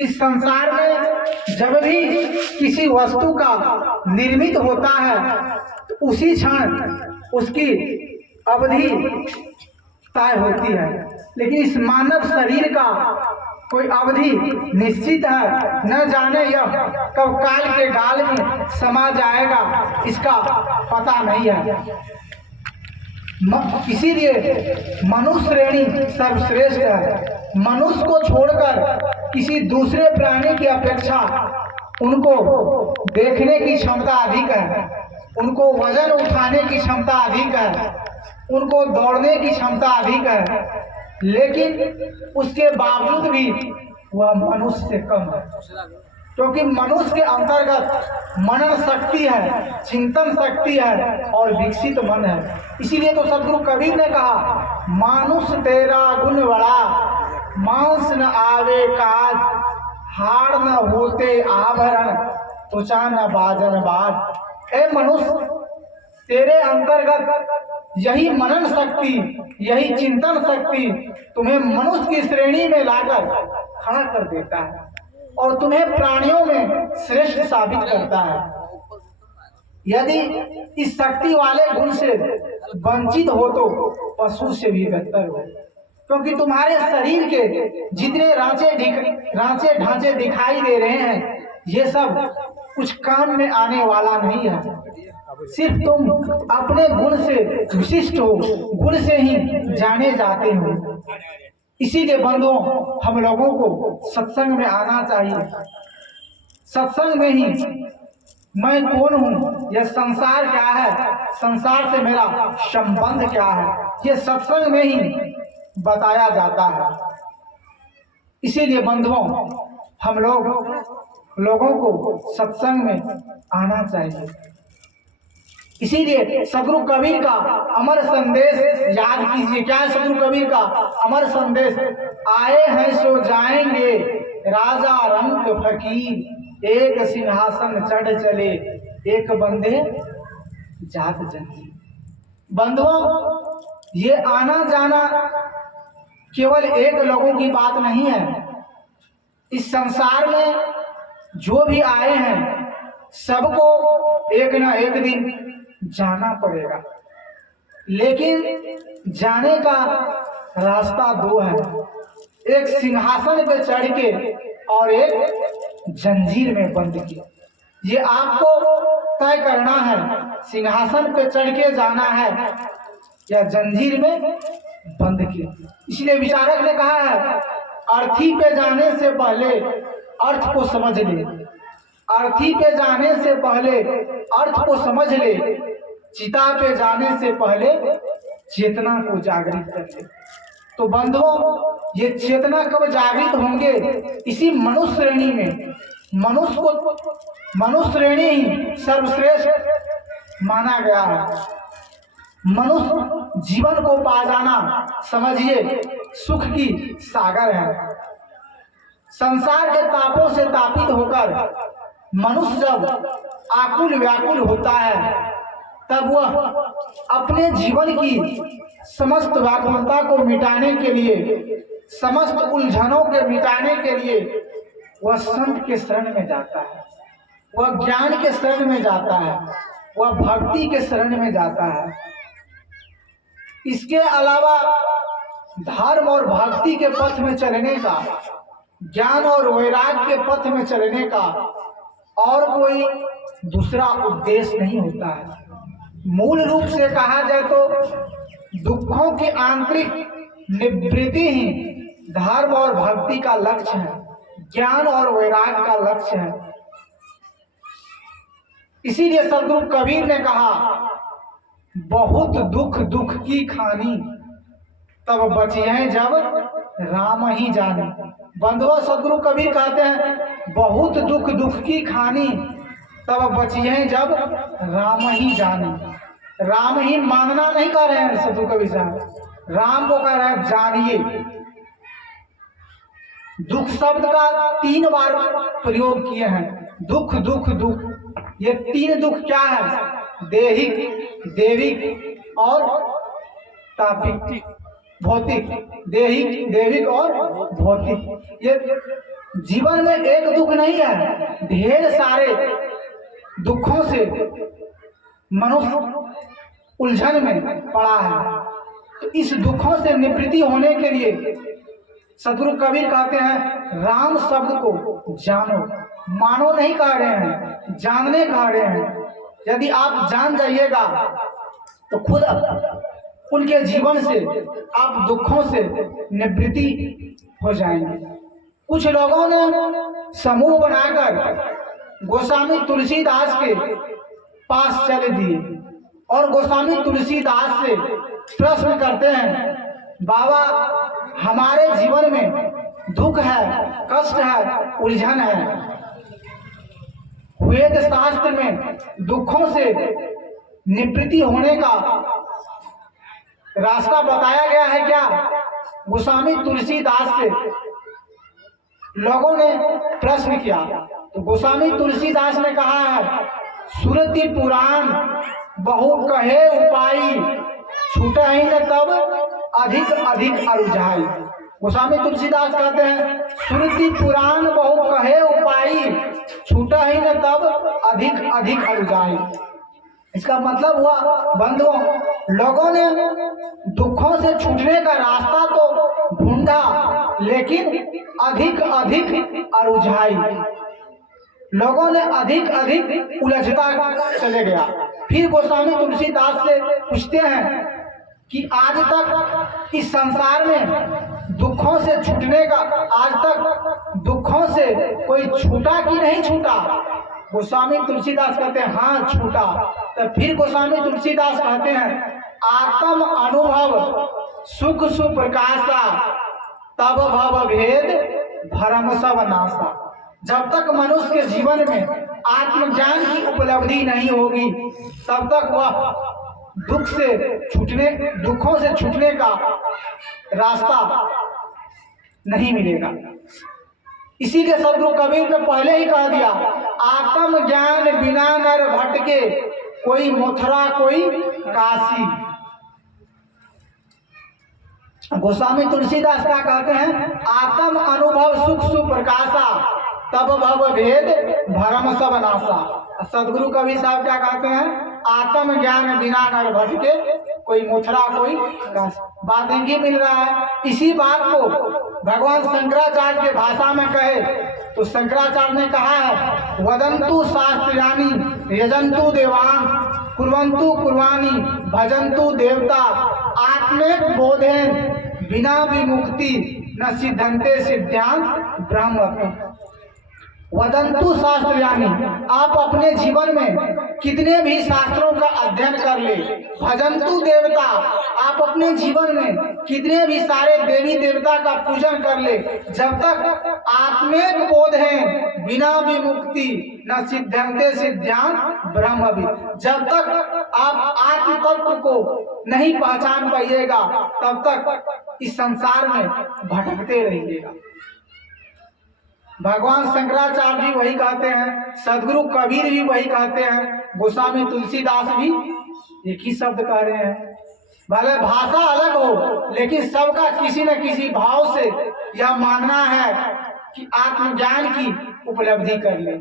इस संसार में जब भी किसी वस्तु का निर्मित होता है तो उसी क्षण उसकी अवधि तय होती है, लेकिन इस मानव शरीर का कोई अवधि निश्चित है। न जाने यह कब काल के गाल में समा जाएगा, इसका पता नहीं है। इसीलिए मनुष्य श्रेणी सर्वश्रेष्ठ है। मनुष्य को छोड़कर किसी दूसरे प्राणी की अपेक्षा उनको देखने की क्षमता अधिक है, उनको वजन उठाने की क्षमता अधिक है, उनको दौड़ने की क्षमता अधिक है, लेकिन उसके बावजूद भी वह मनुष्य से कम है, क्योंकि मनुष्य के अंतर्गत मनन शक्ति है, चिंतन शक्ति है और विकसित मन है। इसीलिए तो सदगुरु कबीर ने कहा, मानुष तेरा गुण बड़ा, मांस न आवे काज, हाड़ न होते आभरण, तुचा न बाजन बाज। ए मनुष्य, तेरे अंतर्गत यही मनन शक्ति, यही चिंतन शक्ति तुम्हें मनुष्य की श्रेणी में लाकर खड़ा कर देता है और तुम्हें प्राणियों में श्रेष्ठ साबित करता है। यदि इस शक्ति वाले गुण से वंचित हो तो पशु से भी बेहतर हो, क्योंकि तुम्हारे शरीर के जितने रांचे ढांचे दिखाई दे रहे हैं, ये सब कुछ काम में आने वाला नहीं है। सिर्फ तुम अपने गुण से विशिष्ट हो, गुण से ही जाने जाते हो। इसीलिए बंधुओं, हम लोगों को सत्संग में आना चाहिए। सत्संग में ही मैं कौन हूँ, यह संसार क्या है, संसार से मेरा संबंध क्या है, ये सत्संग में ही बताया जाता है। इसीलिए बंधुओं, हम लोगों को सत्संग में आना चाहिए। इसीलिए सदगुरु कबीर का अमर संदेश याद कीजिए। क्या है सदगुरु कबीर का अमर संदेश? आए हैं सो जाएंगे, राजा रंग फकीर, एक सिंहासन चढ़ चले, एक बंदे जात जंजीर। बंधुओं, ये आना जाना केवल एक लोगों की बात नहीं है। इस संसार में जो भी आए हैं, सबको एक न एक दिन जाना पड़ेगा, लेकिन जाने का रास्ता दो है, एक सिंहासन पे चढ़ के और एक जंजीर में बंद के। ये आपको तय करना है, सिंहासन पे चढ़ के जाना है या जंजीर में बंद के। इसलिए विचारक ने कहा है, अर्थी पे जाने से पहले अर्थ को समझ ले, अर्थी पे जाने से पहले अर्थ को समझ ले, चिता पे जाने से पहले चेतना को जागृत कर ले। तो बंधुओं, ये चेतना कब जागृत होंगे? इसी मनुष्य श्रेणी में। मनुष्य श्रेणी ही सर्वश्रेष्ठ माना गया है। मनुष्य जीवन को पा जाना समझिए सुख की सागर है। संसार के तापों से तापित होकर मनुष्य जब आकुल व्याकुल होता है, तब वह अपने जीवन की समस्त व्याकुलता को मिटाने के लिए, समस्त उलझनों के मिटाने के लिए वह संत के शरण में जाता है, वह ज्ञान के शरण में जाता है, वह भक्ति के शरण में जाता है। इसके अलावा धर्म और भक्ति के पथ में चलने का, ज्ञान और वैराग्य के पथ में चलने का और कोई दूसरा उद्देश्य नहीं होता है। मूल रूप से कहा जाए तो दुखों की आंतरिक निवृत्ति ही धर्म और भक्ति का लक्ष्य है, ज्ञान और वैराग्य का लक्ष्य है। इसीलिए सदगुरु कबीर ने कहा, बहुत दुख की खानी, तब बचिए जब राम ही जाने। बंधुओं, सदगुरु कबीर कहते हैं, बहुत दुख की खानी, तब बचिए जब राम ही जाने। राम ही मानना नहीं कह रहे हैं सदगुरु कबीर साहब, राम को कह रहे हैं जानिए। दुख शब्द का 3 बार प्रयोग किए हैं। दुख दुख दुख, ये 3 दुख क्या है? देहिक, देविक और तापिक, भौतिक। देहिक, देविक और भौतिक, ये जीवन में एक दुख नहीं है, ढेर सारे दुखों से मनुष्य उलझन में पड़ा है। तो इस दुखों से निवृत्ति होने के लिए सदगुरु कबीर कहते हैं, राम शब्द को जानो। मानो नहीं कह रहे हैं, जानने कह रहे हैं। यदि आप जान जाइएगा तो खुद उनके जीवन से आप दुखों से निवृत्ति हो जाएंगे। कुछ लोगों ने समूह बनाकर गोस्वामी तुलसीदास के पास चले दिए और गोस्वामी तुलसीदास से प्रश्न करते हैं, बाबा हमारे जीवन में दुख है, कष्ट है, उलझन है। वेद शास्त्र में दुखों से निवृत्ति होने का रास्ता बताया गया है क्या? गोस्वामी तुलसीदास से लोगों ने प्रश्न किया तो गोस्वामी तुलसीदास ने कहा है, सुरति पुराण बहु कहे उपाई, छूटा ही न तब अधिक अधिक अरुझाई। गोस्वामी तुलसीदास कहते हैं, सुरति पुराण बहु कहे उपाई, छूटा ही न तब अधिक अधिक अरुझाई। इसका मतलब हुआ बंधुओं, लोगों ने दुखों से छूटने का रास्ता तो ढूंढा लेकिन अधिक अधिक अरुझाई। लोगों ने अधिक अधिक उलझता चले गया। फिर गोस्वामी तुलसीदास से पूछते हैं कि आज तक इस संसार में दुखों से छूटने का, आज तक दुखों से कोई छूटा कि नहीं छूटा? गोस्वामी तुलसीदास कहते हैं हाँ छूटा। तो फिर गोस्वामी तुलसीदास कहते हैं, आत्म अनुभव सुख सुप्रकाशा, तब भव भेद भरम सब नाशा। जब तक मनुष्य के जीवन में आत्मज्ञान की उपलब्धि नहीं होगी तब तक वह दुखों से छूटने का रास्ता नहीं मिलेगा। इसीलिए सदगुरु कबीर ने पहले ही कह दिया, आत्म ज्ञान बिना नर भटके, कोई मथुरा कोई काशी। गोस्वामी तुलसीदास क्या कहते हैं, आत्म अनुभव सुख सुप्रकाशा, तब भव भेद भरम सब नाशा। सदगुरु कबीर साहब क्या कहते हैं, आत्म ज्ञान बिना नर भटके, कोई मथुरा कोई काशी। बात नहीं मिल रहा है। इसी बात को भगवान शंकराचार्य के भाषा में कहे तो शंकराचार्य ने कहा है, वदंतु शास्त्राणि यजंतु देवान, कुर्वन्तु कुर्वाणी भजन्तु देवता, आत्मेक बोधेन बिना विमुक्ति न सिद्धन्ते सिद्ध्यान ब्रह्म। वदंतु शास्त्राणि, आप अपने जीवन में कितने भी शास्त्रों का अध्ययन कर ले। भजन्तु देवता, आप अपने जीवन में कितने भी सारे देवी देवता का पूजन कर ले, जब तक आत्मेक बोध है बिना विमुक्ति न सिद्धन्ते सिद्ध्यान ब्रह्मविद। जब तक आप आत्म तत्व को नहीं पहचान पाइएगा तब तक इस संसार में भटकते रहिएगा। भगवान शंकराचार्य भी वही कहते हैं, सदगुरु कबीर भी वही कहते हैं, गोस्वामी तुलसीदास भी एक ही शब्द कह रहे हैं। भले भाषा अलग हो लेकिन सबका किसी न किसी भाव से यह मानना है कि आत्मज्ञान की उपलब्धि कर ले।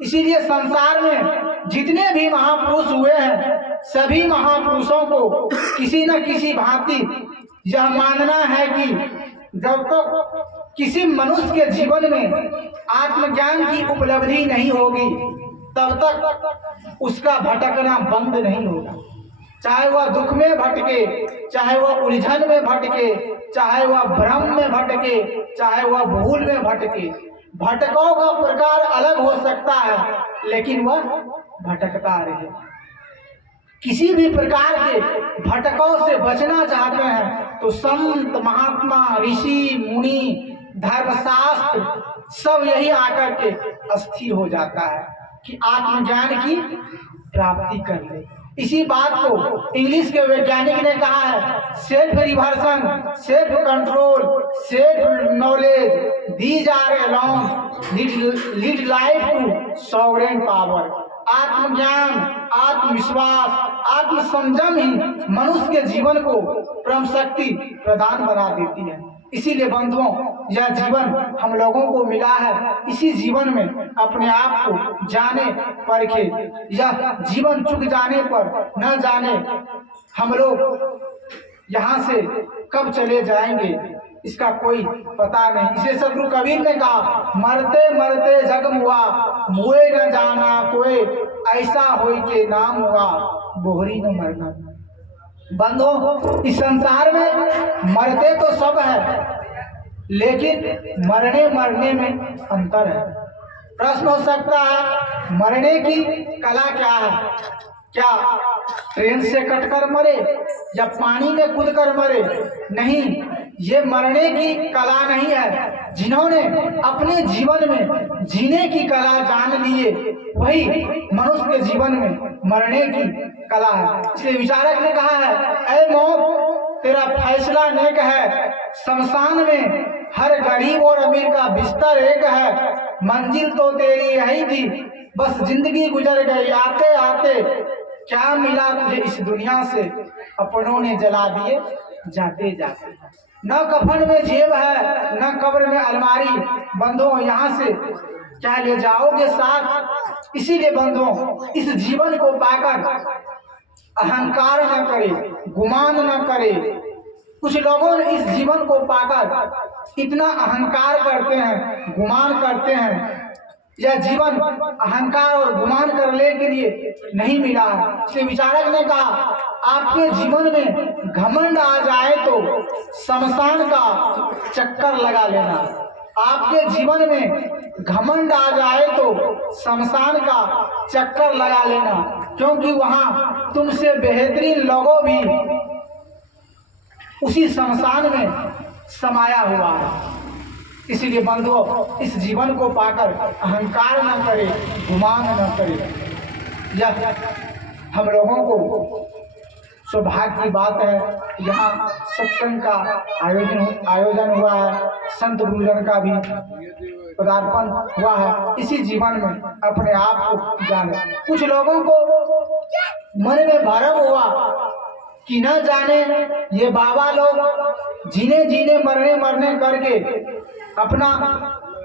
इसीलिए संसार में जितने भी महापुरुष हुए हैं सभी महापुरुषों को किसी न किसी भांति यह मानना है कि जब तक किसी मनुष्य के जीवन में आत्मज्ञान की उपलब्धि नहीं होगी तब तक उसका भटकना बंद नहीं होगा। चाहे वह दुख में भटके, चाहे वह उलझन में भटके, चाहे वह भ्रम में भटके, चाहे वह भूल में भटके। भटकों का प्रकार अलग हो सकता है लेकिन वह भटकता रहे। किसी भी प्रकार के भटकों से बचना चाहते हैं तो संत महात्मा ऋषि मुनि धर्मशास्त्र सब यही आकर के अस्थिर हो जाता है कि आत्मज्ञान की प्राप्ति कर ले। इसी बात को इंग्लिश के वैज्ञानिक ने कहा है, सेल्फ रिवर्सन, self control, self knowledge, these are alone lead life to sovereign power. आत्मज्ञान, आत्मविश्वास, आत्मसंयम ही मनुष्य के जीवन को परम शक्ति प्रदान बना देती है। इसीलिए बंधुओं, यह जीवन हम लोगों को मिला है, इसी जीवन में अपने आप को जाने परखे। यह जीवन चुक जाने पर न जाने हम लोग यहाँ से कब चले जाएंगे, इसका कोई पता नहीं। इसे सदगुरु कबीर ने कहा, मरते मरते जग मुआ, मुए न जाना कोई, ऐसा होई के नाम हुआ, बोहरी न मरना। बंधुओं, इस संसार में मरते तो सब है, लेकिन मरने मरने में अंतर है। प्रश्न हो सकता है, मरने की कला क्या है? क्या ट्रेन से कटकर मरे या पानी में कूदकर मरे? नहीं, ये मरने की कला नहीं है। जिन्होंने अपने जीवन में जीने की कला जान लिए, वही मनुष्य के जीवन में मरने की कला है। इसलिए विचारक ने कहा है, ऐ मौत तेरा फैसला नेक है, शमशान में हर गरीब और अमीर का बिस्तर एक है, मंजिल तो तेरी यही थी, बस जिंदगी गुजर गई आते आते, क्या मिला तुझे इस दुनिया से, अपनों ने जला दिए जाते जाते। न कफन में जेब है, न कब्र में अलमारी, बंधुओं यहाँ से क्या ले जाओगे साथ? इसीलिए बंधुओं, इस जीवन को पाकर अहंकार न करे, गुमान न करे। कुछ लोगों ने इस जीवन को पाकर इतना अहंकार करते हैं, गुमान करते हैं। यह जीवन अहंकार और गुमान करने के लिए नहीं मिला है। इसलिए विचारक ने कहा, आपके जीवन में घमंड आ जाए तो शमशान का चक्कर लगा लेना। आपके जीवन में घमंड आ जाए तो शमशान का चक्कर लगा लेना, क्योंकि वहां तुमसे बेहतरीन लोगों भी उसी शमशान में समाया हुआ है। इसीलिए बंधुओं, इस जीवन को पाकर अहंकार न करे, गुमान न करे। यह हम लोगों को सौभाग्य की बात है। यहाँ सत्संग का आयोजन हुआ है, संत गुरुजन का भी पदार्पण हुआ है। इसी जीवन में अपने आप को जाने। कुछ लोगों को मन में भरम हुआ कि न जाने ये बाबा लोग जीने जीने मरने मरने करके अपना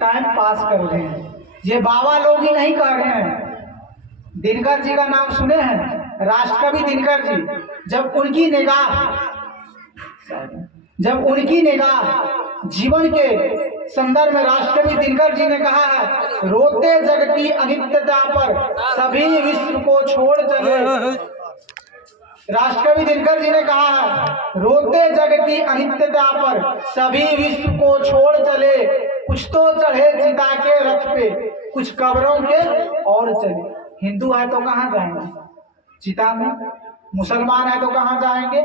टाइम पास कर रहे हैं। ये बाबा लोग ही नहीं कर रहे हैं। दिनकर जी का नाम सुने हैं? राष्ट्रकवि दिनकर जी, जब उनकी निगाह जीवन के संदर्भ में राष्ट्रकवि दिनकर जी ने कहा है, रोते जग की अनित्यता पर सभी विश्व को छोड़ चले। राष्ट्रकवि दिनकर जी ने कहा है, रोते जग की अनित्यता पर सभी विश्व को छोड़ चले, कुछ तो चढ़े चिता के रथ पे, कुछ कब्रों के और चले। हिंदू है तो कहाँ जाएंगे? चिता में। मुसलमान है तो कहाँ जाएंगे?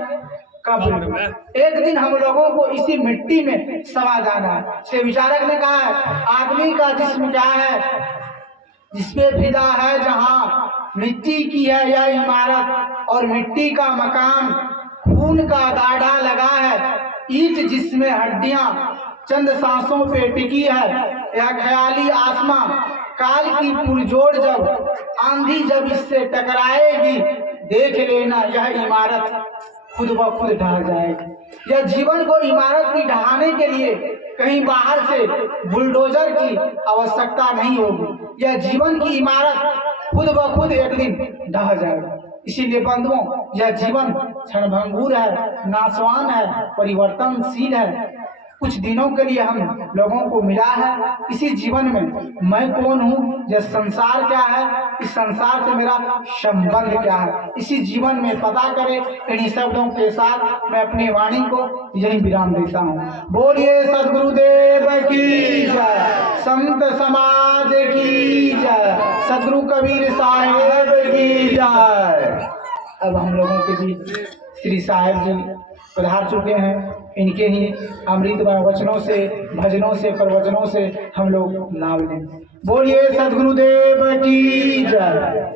कब्र में। एक दिन हम लोगों को इसी मिट्टी में समा जाना है। से विचारक ने कहा है, आदमी का जिस्म क्या है, जिसपे फिदा है जहाँ, मिट्टी की है यह इमारत और मिट्टी का मकान, खून का गाढ़ा लगा है, ईंट जिसमें हड्डियां चंद सांसों पे टिकी है, यह ख्याली आसमां काल की पुरजोर, जब आंधी जब इससे टकराएगी, देख लेना यह इमारत खुद ब खुद ढह जाएगी। यह जीवन को इमारत की ढहाने के लिए कहीं बाहर से बुलडोजर की आवश्यकता नहीं होगी। यह जीवन की इमारत खुद ब खुद एक दिन ढह जाएगी। इसीलिए बंधुओं, यह जीवन क्षणभंगुर है, नाशवान है, परिवर्तनशील है। कुछ दिनों के लिए हम लोगों को मिला है। इसी जीवन में मैं कौन हूँ, यह संसार क्या है, इस संसार से मेरा संबंध क्या है, इसी जीवन में पता करें। इन्हीं शब्दों के साथ मैं अपनी वाणी को यही विराम देता हूँ। बोलिए सदगुरुदेव की जय, संत समाज की जय, सदगुरु कबीर साहेब की जय। अब हम लोगों के बीच श्री साहेब जी पधार चुके हैं। इनके ही अमृतमय वचनों से, भजनों से, प्रवचनों से हम लोग लाभ लें। बोलिए सदगुरुदेव की जय।